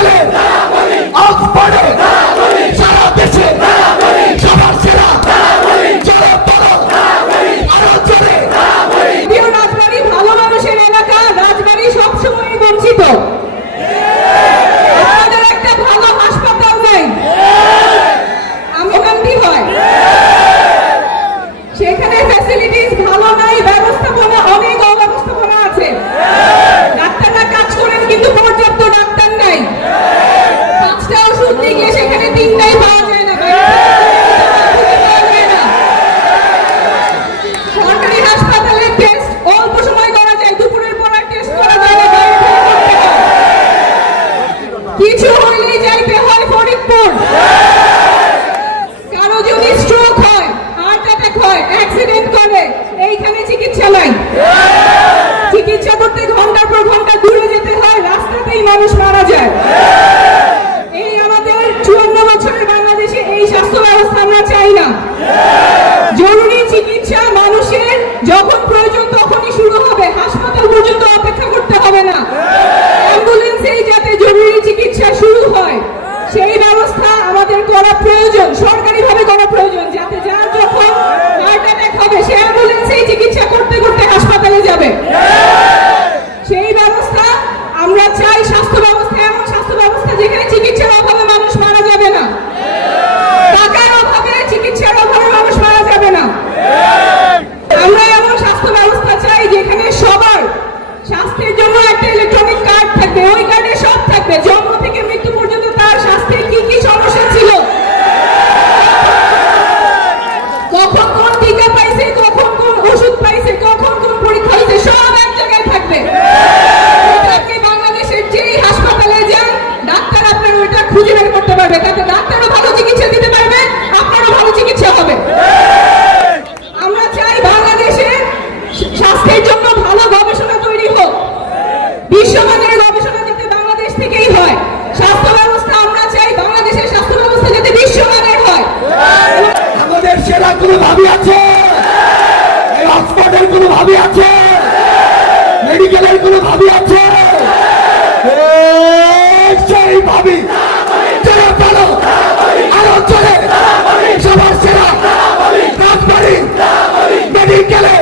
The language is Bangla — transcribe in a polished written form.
মেডিকেলে অক্সফোর্ডে সারা দেশে সবার সেরা চলো চলো আরো চলে। রাজবাড়ী ভালো মানুষের এলাকা, রাজবাড়ী সবসময় বঞ্চিত। আমাদের একটা ভালো হাসপাতাল নেই, আমকান্তি হয়, সেখানে ফ্যাসিলিটিস ভালো নাই, ব্যবস্থাপনা অনেক অব্যবস্থাপনা আছে। ডাক্তাররা কাজ করেন কিন্তু পর্যাপ্ত ডাক্তার নাই। 5টা ওষুধ দিলে সেখানে 3টাই পাওয়া যায় না, সরকারি হাসপাতালে টেস্ট অল্প সময় করা যায়, দুপুরের পর আর টেস্ট করা যায় না, বাইরে থেকে করতে হয়। কিছু হইলেই যাইতে হয় ফরিদপুর। কারো যদি স্ট্রোক হয়, হার্ট অ্যাটাক হয়, অ্যাক্সিডেন্ট করে, এইখানে চিকিৎসা নাই। চিকিৎসা করতে ঘন্টার পর ঘন্টা দূরে যেতে হয়, রাস্তাতেই মানুষ মারা যায়। এই আমাদের 54 বছরের বাংলাদেশে এই স্বাস্থ্য ব্যবস্থা আমরা চাই না। জরুরি চিকিৎসা মানুষের যখন প্রয়োজন তখনই শুরু হবে, হাসপাতাল পর্যন্ত অপেক্ষা করতে হবে না। অ্যাম্বুলেন্সেই যাতে জরুরি চিকিৎসা শুরু হয় সেই ব্যবস্থা আমাদের করা প্রয়োজন, সরকারিভাবে করা প্রয়োজন, যাতে যার যখন হার্ট অ্যাটাক হবে সে অ্যাম্বুলেন্সেই চিকিৎসা করতে করতে হাসপাতালে যাবে। সেই ব্যবস্থা আমরা চাই। স্বাস্থ্য ব্যবস্থা এমন স্বাস্থ্য ব্যবস্থা যেখানে চিকিৎসার অভাবে মানুষ মারা যাবে না, টাকার অভাবে চিকিৎসার অভাবে মানুষ মারা যাবে না। আমরা এমন স্বাস্থ্য ব্যবস্থা চাই যেখানে সবার স্বাস্থ্যের জন্য একটা ইলেকট্রনিক কার্ড থাকবে, ওই কার্ডে সব থাকবে, জন্ম থেকে মৃত্যু পর্যন্ত তার স্বাস্থ্যের কি কি সমস্যা ছিল, কখন কোন টিকা পাইছে, কখন কোন ওষুধ পাইছে, কখন কোন পরীক্ষা হয়েছে, সব এক জায়গায় থাকবে। আপনি বাংলাদেশের যেই হাসপাতালে যান, ডাক্তার আপনার ওইটা খুঁজে বের করতে পারবে, তাতে ডাক্তারও ভালো চিকিৎসা দিতে পারবে, আপনারও ভালো চিকিৎসা হবে। আমরা চাই বাংলাদেশে স্বাস্থ্যের জন্য ভালো গবেষণা তৈরি হোক, বিশ্বমানের গবেষণা যাতে বাংলাদেশ থেকেই হয়। স্বাস্থ্য ব্যবস্থা আমরা চাই বাংলাদেশের স্বাস্থ্য ব্যবস্থা যাতে বিশ্বমানের হয়। আমাদের সেরা কোনো ভাবি আছে? এই অক্সফোর্ডের কোনো ভাবি আছে? মেডিকেলের কোনো ভাবি আছে? সেই ভাবি চলো চলো আরো চলে সবার সেরা রাজবাড়ী মেডিকেলে